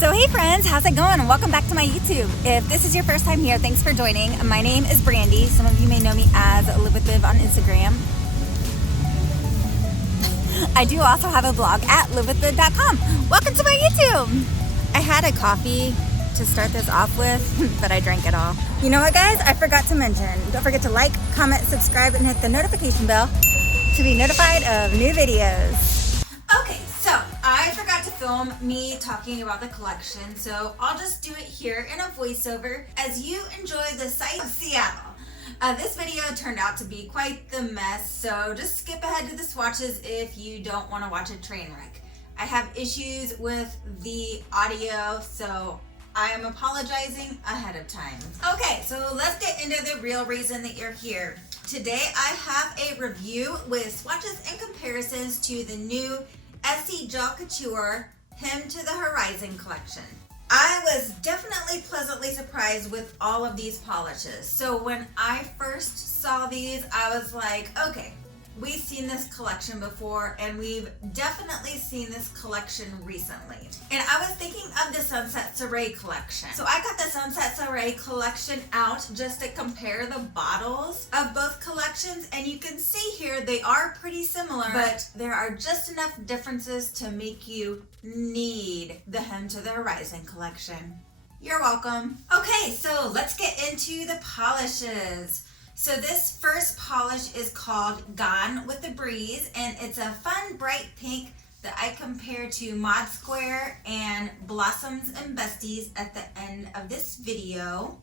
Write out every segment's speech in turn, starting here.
So hey friends, how's it going? Welcome back to my YouTube. If this is your first time here, thanks for joining. My name is Brandy. Some of you may know me as Live with Viv on Instagram. I do also have a blog at livewithviv.com. Welcome to my YouTube. I had a coffee to start this off with, but I drank it all. You know what guys, I forgot to mention, don't forget to like, comment, subscribe, and hit the notification bell to be notified of new videos. Okay, so I forgot to film me talking about the collection, so I'll just do it here in a voiceover as you enjoy the sight of Seattle. This video turned out to be quite the mess, so just skip ahead to the swatches if you don't want to watch a train wreck. I have issues with the audio, so I am apologizing ahead of time. Okay, so let's get into the real reason that you're here. Today I have a review with swatches and comparisons to the new Essie Gel Couture Hemmed to the Horizon collection. I was definitely pleasantly surprised with all of these polishes. So when I first saw these, I was like, okay, we've seen this collection before and we've definitely seen this collection recently. And I was thinking of the Sunset Soiree collection. So I got the Sunset Soiree collection out just to compare the bottles of both collections. And you can see here they are pretty similar, but there are just enough differences to make you need the Hemmed to the Horizon collection. You're welcome. Okay, so let's get into the polishes. So this first polish is called Gone with the Breeze, and it's a fun bright pink that I compare to Mod Square and Blossoms and Besties at the end of this video.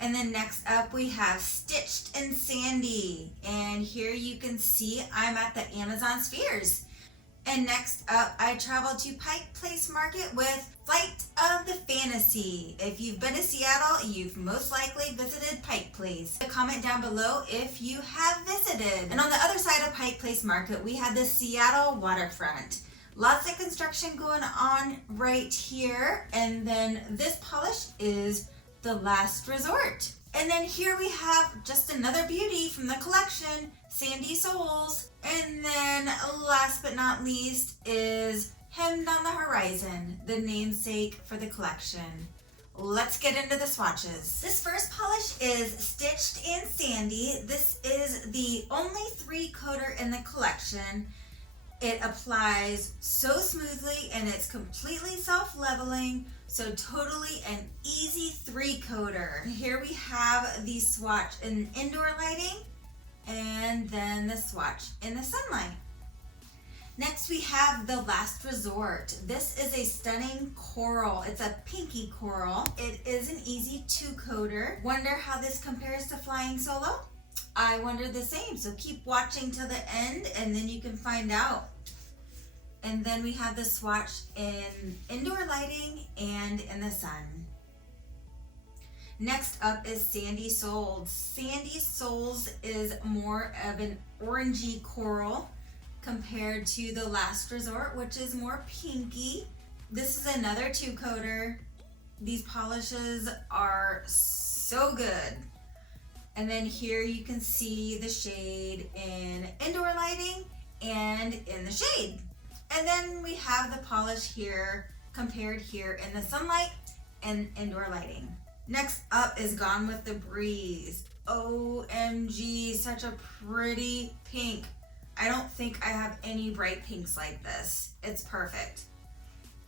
And then next up we have Stitched in Sandy, and here you can see I'm at the Amazon Spheres. And next up, I traveled to Pike Place Market with Flight of the Fanta-sea. If you've been to Seattle, you've most likely visited Pike Place. Comment down below if you have visited. And on the other side of Pike Place Market, we had the Seattle waterfront. Lots of construction going on right here. And then this polish is The Last Resort. And then here we have just another beauty from the collection, Sandy Souls. And then last but not least is Hemmed on the Horizon, the namesake for the collection. Let's get into the swatches. This first polish is Stitched in Sandy. This is the only 3-coater in the collection. It applies so smoothly and it's completely self-leveling, so totally an easy 3-coater. Here we have the swatch in indoor lighting and then the swatch in the sunlight. Next we have The Last Resort. This is a stunning coral. It's a pinky coral. It is an easy 2-coater. Wonder how this compares to Flying Solo? I wonder the same, so keep watching till the end and then you can find out. And then we have the swatch in indoor lighting and in the sun. Next up is Sandy Souls. Sandy Souls is more of an orangey coral compared to The Last Resort, which is more pinky. This is another 2-coater. These polishes are so good. And then here you can see the shade in indoor lighting and in the shade. And then we have the polish here compared here in the sunlight and indoor lighting. Next up is Gone with the Breeze. OMG, such a pretty pink. I don't think I have any bright pinks like this. It's perfect.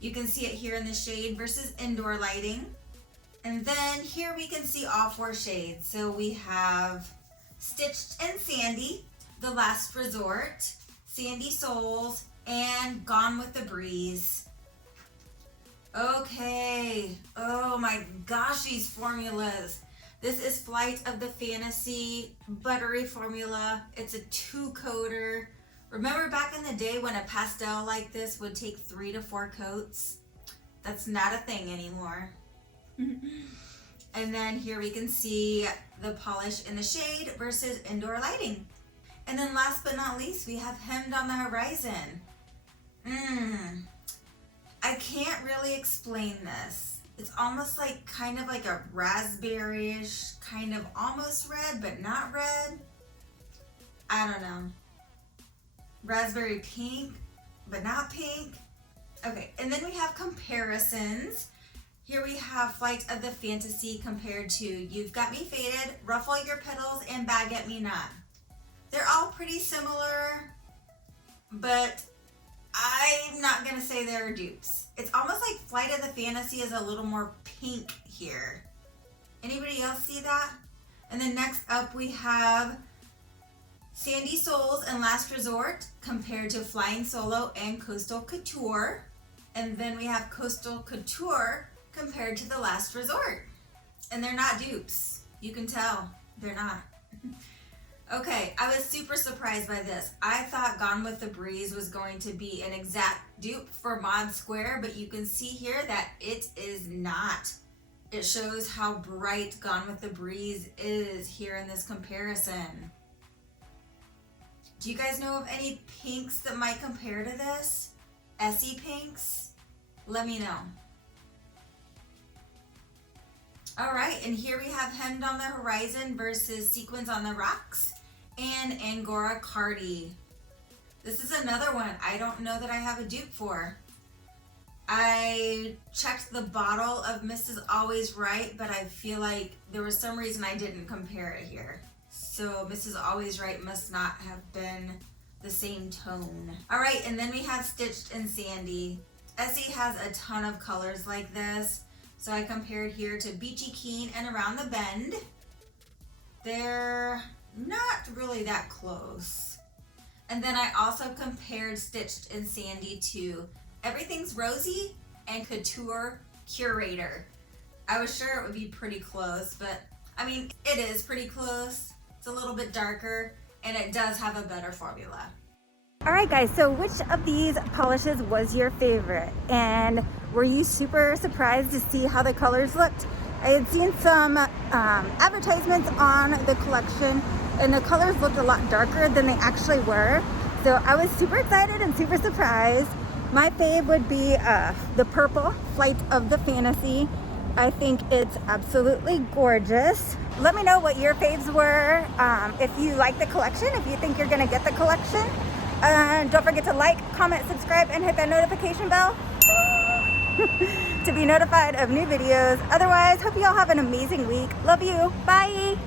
You can see it here in the shade versus indoor lighting. And then here we can see all 4 shades. So we have Stitched in Sandy, The Last Resort, Sandy Souls, and Gone with the Breeze. Okay, oh my gosh, these formulas. This is Flight of the Fanta-sea buttery formula. It's a 2-coater. Remember back in the day when a pastel like this would take 3 to 4 coats? That's not a thing anymore. And then here we can see the polish in the shade versus indoor lighting. And then last but not least, we have Hemmed on the Horizon. I can't really explain this. It's almost like kind of like a raspberry-ish, kind of almost red, but not red. I don't know. Raspberry pink, but not pink. Okay, and then we have comparisons. Here we have Flight of the Fanta-sea compared to You've Got Me Faded, Ruffle Your Petals, and Baguette Me Not. They're all pretty similar, but I'm not gonna say they're dupes. It's almost like Flight of the Fanta-sea is a little more pink here. Anybody else see that? And then next up we have Sandy Souls and Last Resort compared to Flying Solo and Coastal Couture. And then we have Coastal Couture compared to the Last Resort. And they're not dupes. You can tell they're not. Okay, I was super surprised by this. I thought Gone with the Breeze was going to be an exact dupe for Mod Square, but you can see here that it is not. It shows how bright Gone with the Breeze is here in this comparison. Do you guys know of any pinks that might compare to this? Essie pinks? Let me know. All right, and here we have Hemmed on the Horizon versus Sequins on the Rocks and Angora Cardi. This is another one I don't know that I have a dupe for. I checked the bottle of Mrs. Always Right, but I feel like there was some reason I didn't compare it here. So Mrs. Always Right must not have been the same tone. All right, and then we have Stitched and Sandy. Essie has a ton of colors like this. So I compared here to Beachy Keen and Around the Bend. They're not really that close. And then I also compared Stitched and Sandy to Everything's Rosy and Couture Curator. I was sure it would be pretty close, but I mean, it is pretty close. It's a little bit darker and it does have a better formula. All right guys, so which of these polishes was your favorite? And were you super surprised to see how the colors looked? I had seen some advertisements on the collection and the colors looked a lot darker than they actually were. So I was super excited and super surprised. My fave would be the purple Flight of the Fanta-sea. I think it's absolutely gorgeous. Let me know what your faves were. If you like the collection, if you think you're gonna get the collection. Don't forget to like, comment, subscribe, and hit that notification bell to be notified of new videos. Otherwise, hope you all have an amazing week. Love you. Bye.